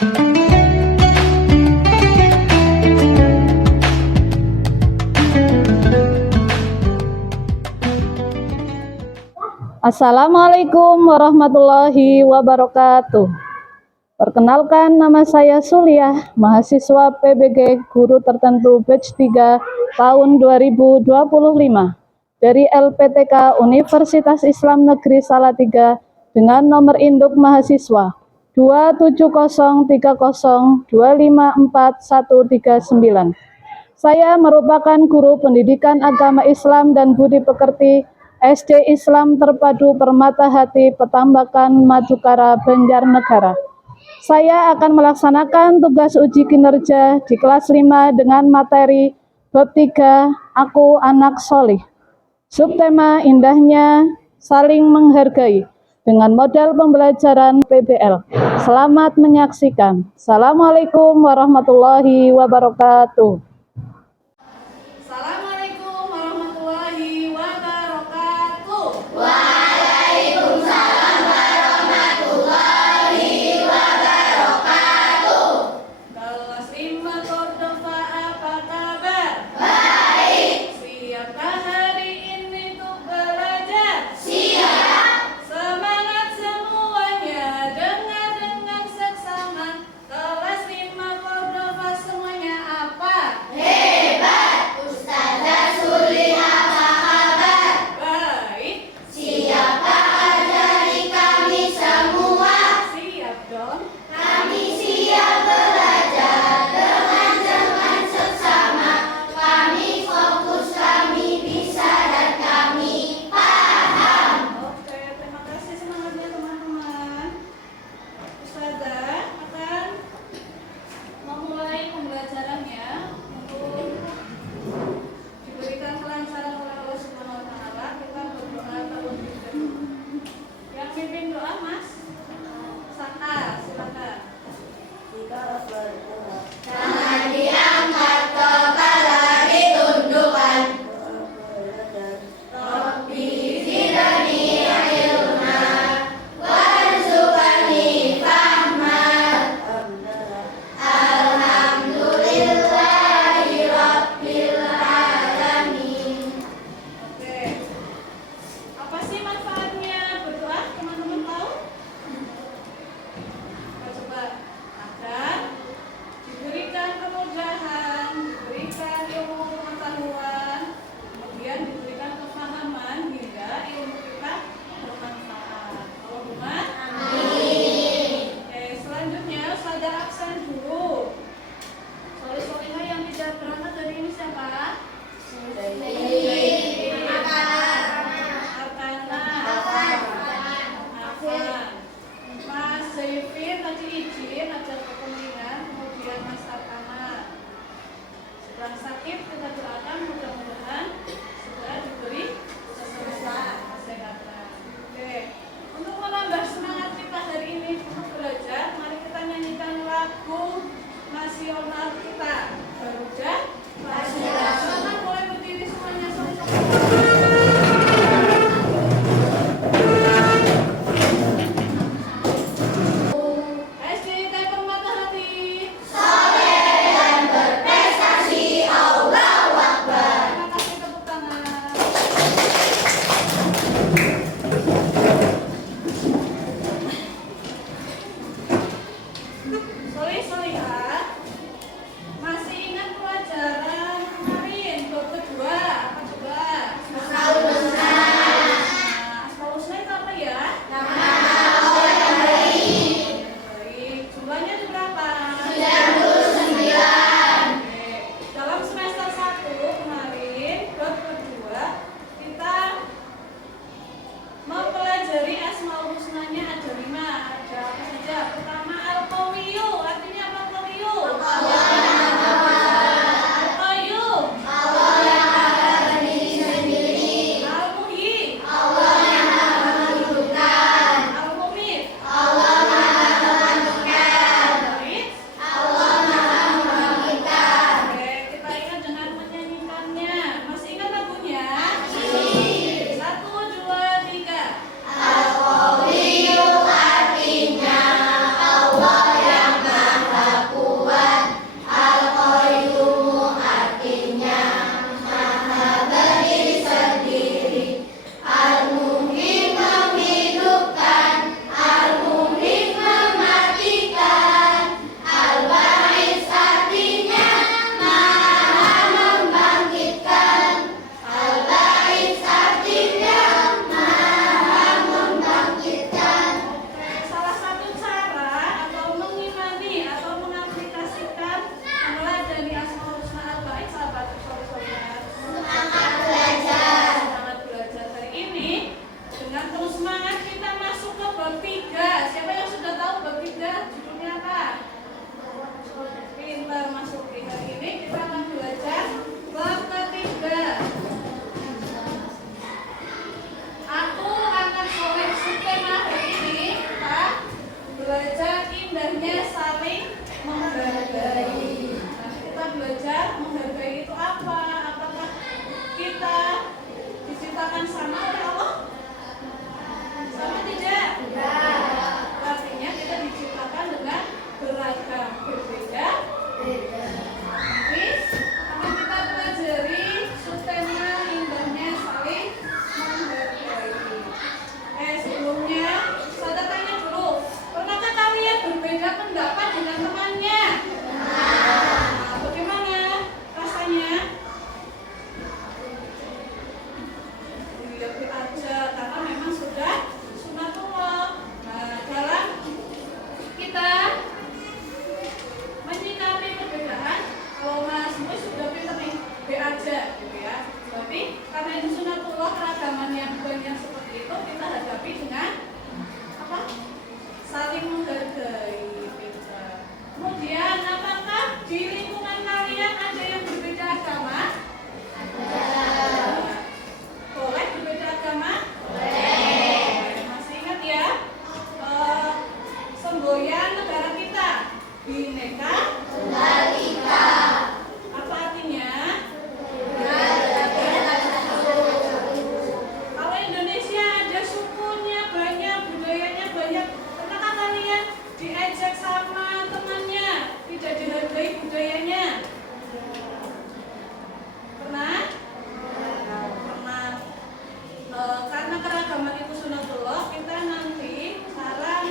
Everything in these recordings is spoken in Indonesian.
Assalamualaikum warahmatullahi wabarakatuh. Perkenalkan, nama saya Suliah, mahasiswa PBG Guru Tertentu Batch 3 tahun 2025 dari LPTK Universitas Islam Negeri Salatiga dengan nomor induk mahasiswa 27030254139. Saya merupakan guru pendidikan agama Islam dan budi pekerti SD Islam Terpadu Permata Hati Petambakan Madukara Banjarnegara. Saya akan melaksanakan tugas uji kinerja di kelas 5 dengan materi bab 3 Aku Anak Solih. Subtema indahnya saling menghargai dengan modal pembelajaran PBL. Selamat menyaksikan. Assalamualaikum warahmatullahi wabarakatuh. Assalamualaikum warahmatullahi wabarakatuh. Waalaikumsalam warahmatullahi wabarakatuh. Kelas 5 Cordova, apa kabar? Baik. Siapkah hari ini untuk belajar? Siap. Semangat semuanya, dengar dengan seksama. Kelas 5 Cordova semuanya apa? Hebat. Ustazah Suli apa kabar? Baik. Siapkah ajari kami semua? Siap dong. Kami siap belajar dengan seksama. Kami fokus, kami bisa dan kami paham. Oke, terima kasih semangatnya teman-teman. Ustazah akan memulai pembelajarannya untuk diberikan kelancaran oleh Allah Subhanahu wa taala. Kita berdoa terlebih dahulu. Yang pimpin doa Mas Saka, silakan. Tangan diangkat, kepala ditundukkan. Rabbi zidni ilma warzuqni fahma. Alhamdulillahi rabbil alamin. Oke. Apa sih manfaatnya berdoa? Teman-teman tahu? Coba agar diberikan kemudahan, diberikan ilmu pengetahuan, kemudian diberikan kefahaman hingga ilmu kita bermanfaat. Allahumma amin. Oke, selanjutnya Ustazah absen dulu. Soleh-solehah yang tidak berangkat dari ini siapa? Afan. Mas Zaifin tadi izin ada kepentingan, kemudian Mas Arkana sedang sakit, kita doakan mudah-mudahan segera diberi kesehatan. Oke, untuk menambah semangat kita hari ini untuk belajar, mari kita nyanyikan lagu nasional kita. Garuda Pancasila. Mulai berdiri semuanya SD Permata Hati. Soleh dan berprestasi, Allahu Akbar. Terima kasih, tepuk tangan. Soleh-solehah, masih ingat pelajaran kemarin bab kedua apa coba? Asmaul Husna. Asmaul Husna itu apa ya? Nama Allah yang baik. Baik, jumlahnya itu berapa? 99. Oke. Dalam semester 1 kemarin bab kedua kita mempelajari Asmaul Husnanya ada 5. Ada apa saja? Pertama Al-Qawiyyu, artinya apa Qawiyyu? diciptakan sama oleh Allah? Sama tidak? Artinya kita diciptakan dengan beragam, berbeda. Nanti akan kita pelajari subtema indahnya saling menghargai. Sebelumnya saya tanya dulu, pernahkah kalian berbeda pendapat dengan temannya? Nah, bagaimana rasanya? Lihat aja, karena memang sudah sunatullah. Nah, dalam kita menyikapi perbedaan, kalau Mas Mus sudah pintar nih, B aja gitu ya. Tapi karena ini sunatullah, keragaman yang banyak seperti itu kita hadapi dengan apa? Saling menghargai. Kemudian apakah di lingkungan kalian ada yang berbeda agama? Boleh berbeda agama? Boleh. Masih ingat ya? Semboyan negara kita, Bhinneka Tunggal Ika. apa artinya? Kalau Indonesia ada sukunya banyak, budayanya banyak. Pernahkah kalian diejek sama temannya, tidak dihargai budayanya? Pernah? Pernah. Karena keragaman itu sunatullah, kita nanti cara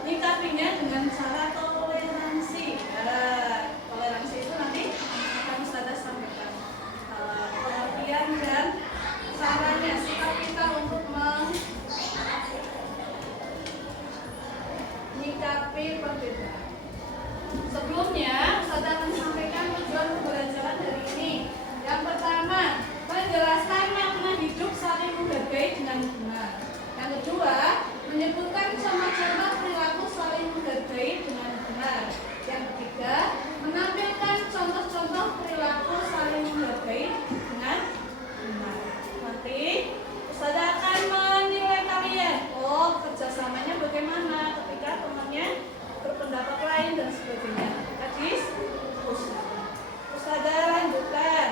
menyikapinya dengan cara toleransi. Toleransi itu nanti akan Ustazah sampaikan pengertian dan caranya, sikap kita untuk menyikapi perbedaan. Sebelumnya, Ustazah akan sampaikan tujuan pembelajaran hari ini. Yang pertama, menjelaskan makna hidup saling menghargai dengan benar. Yang kedua, menyebutkan contoh-contoh perilaku saling menghargai dengan benar. Yang ketiga, menampilkan contoh-contoh perilaku saling menghargai dengan benar. Nanti Ustazah akan menilai kalian, kerjasamanya bagaimana ketika temannya berpendapat lain dan sebagainya. Hadis, Ustazah lanjutkan.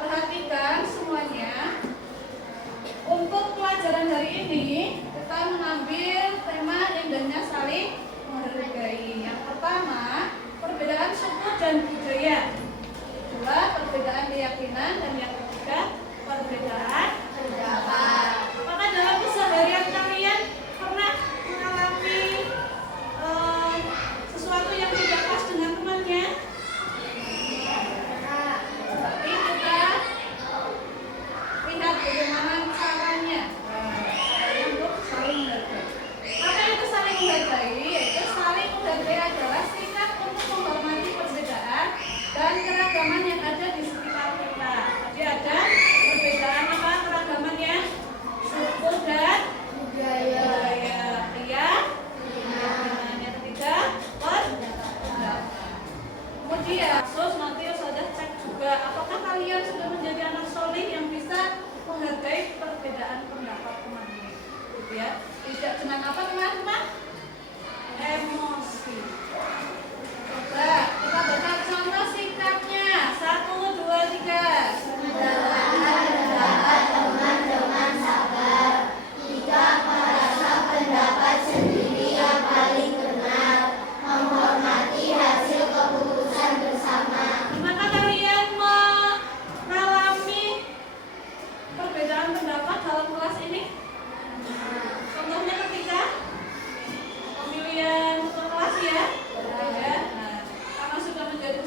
Perhatikan semuanya. Untuk pelajaran hari ini kita mengambil tema indahnya saling menghargai. Yang pertama, perbedaan suku dan budaya. Kedua, perbedaan keyakinan, dan yang ketiga, perbedaan pendapat. Apakah dalam keseharian kalian pernah mengalami sesuatu yang tidak pas dengan temannya? Tapi kita lihat bagaimana caranya untuk saling menghargai. Apa itu saling menghargai? Yaitu saling menghargai adalah sikap untuk menghormati perbedaan dan keragaman yang ada di sekitar kita. Jadi ada perbedaan apa keragamannya? Suku dan budaya. Iya. Yang ketiga, pendapat. Kemudian, nanti Ustazah cek juga apakah kalian sudah menjadi anak soleh yang bisa menghargai perbedaan pendapat temannya. Gitu ya. Tidak dengan apa teman-teman? Emosi. Coba kita baca contoh sikapnya. 1, 2, 3. Mendengarkan pendapat teman dengan sabar. Tidak merasa pendapat sendiri yang paling benar. Menghormati hasil keputusan bersama. Maka kalian mengalami perbedaan pendapat dalam kelas ini? Contohnya ketika pemilihan ketua kelas ya? Ya. Nah, karena sudah menjadi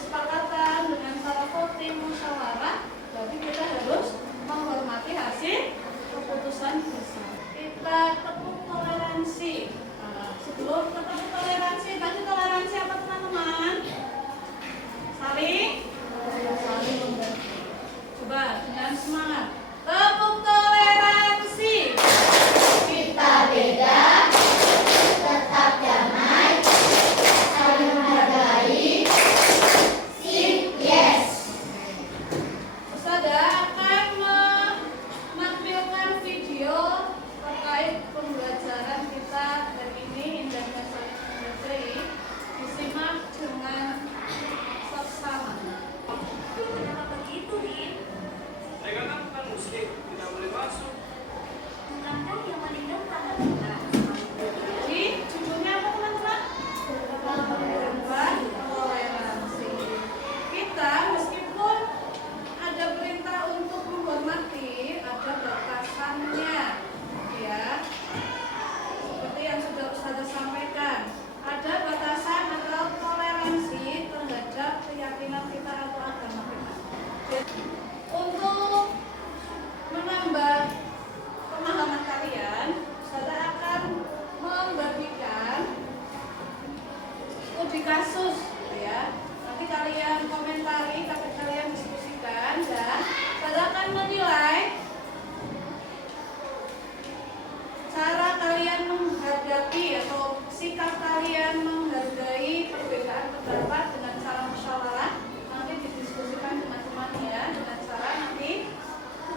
hadapi atau sikap kalian menghargai perbedaan pendapat dengan cara musyawarah? Nanti didiskusikan teman-teman ya, dengan cara nanti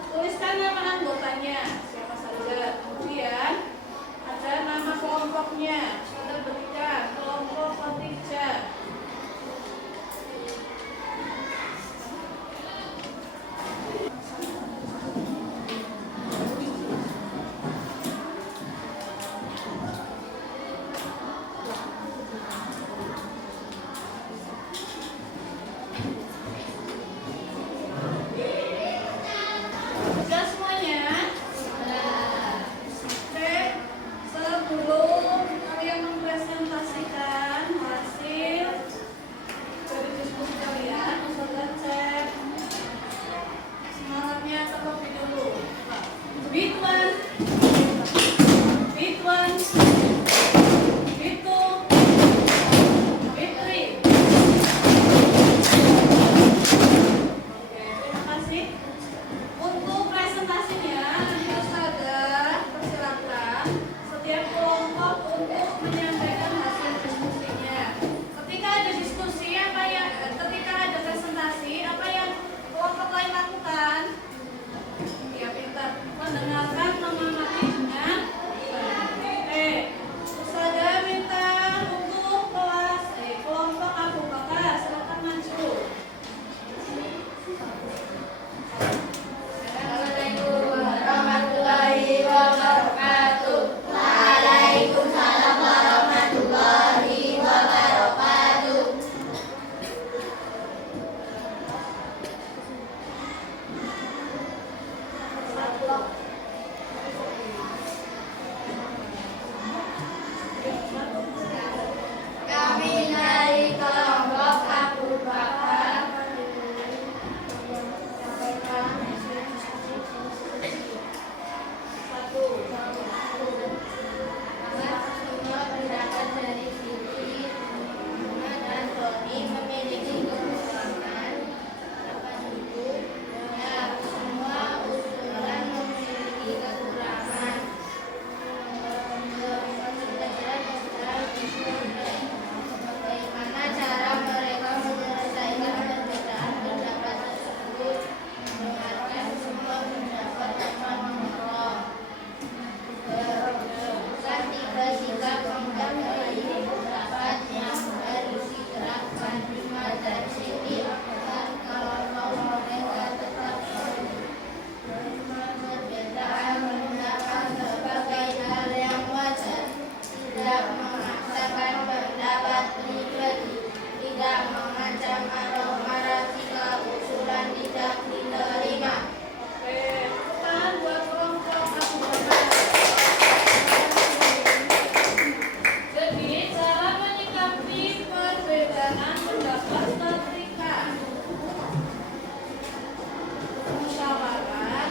tuliskan nama anggotanya siapa saja. Kemudian ada nama kelompoknya, sudah berikan kelompok ketiga. Sudah semuanya? Oke, sebelum kalian mempresentasikan hasil dari diskusi kalian, Ustazah cek semangatnya terlebih dulu. Bitwan, Bitwan, Bitu, Bitri. Oke, terima kasih. Untuk presentasinya, nanti Ustazah persilakan setiap kelompok untuk menyampaikan hasil diskusinya. Ketika ada diskusi, ketika ada presentasi, apa yang kelompok lain lakukan? Ya, pintar. Mendengarkan, mengamati dengan baik. Ustazah minta untuk kelompok Abu Bakar, silakan maju. Assalamualaikum warahmatullahi wabarakatuh. Waalaikumsalam warahmatullahi wabarakatuh. Kami dari kelompok Abu Bakar semua pendapat dari Siti, Muhammad dan Tony memiliki kekurangan. Dapat itu, ya, semua usulan memiliki kekurangan. Bagaimana cara mereka menyelesaikan perbedaan pendapat tersebut? Dengarkan semua pendapat tanpa memotong. Bukan tiga sikap menghargai pendapat yang berisi gerakan Bima dan Siti. Kalau mereka tetap menerima perbedaan pendapat sebagai hal yang wajar, tidak memaksakan pendapat pribadi, tidak mengancam atau marah jika usulan tidak diterima. Oke, bukan buat kelompok Abu Bakar. Jadi, cara menyikapi perbedaan pendapat ketika musyawarah,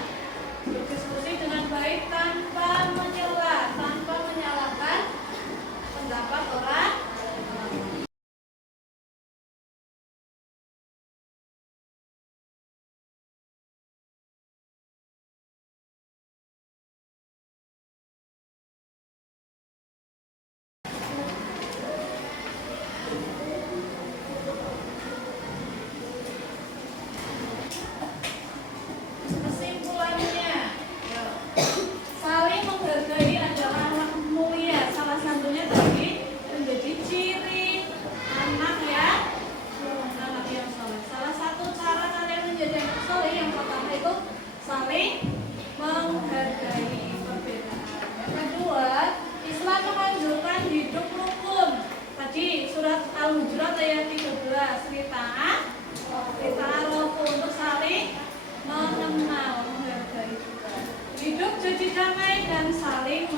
berdiskusi dengan baik tanpa menyela, tanpa menyalahkan pendapat orang. Kesimpulannya, saling menghargai adalah anak mulia. Salah satunya tadi menjadi ciri anak yang soleh. Salah satu cara kalian menjadi anak soleh yang pertama itu saling menghargai perbedaan. Yang kedua, Islam menganjurkan hidup rukun. Tadi surat Al-Hujurat ayat 13, Ta'arufu, untuk saling mengenal, menghargai juga. Hidup jadi damai dan saling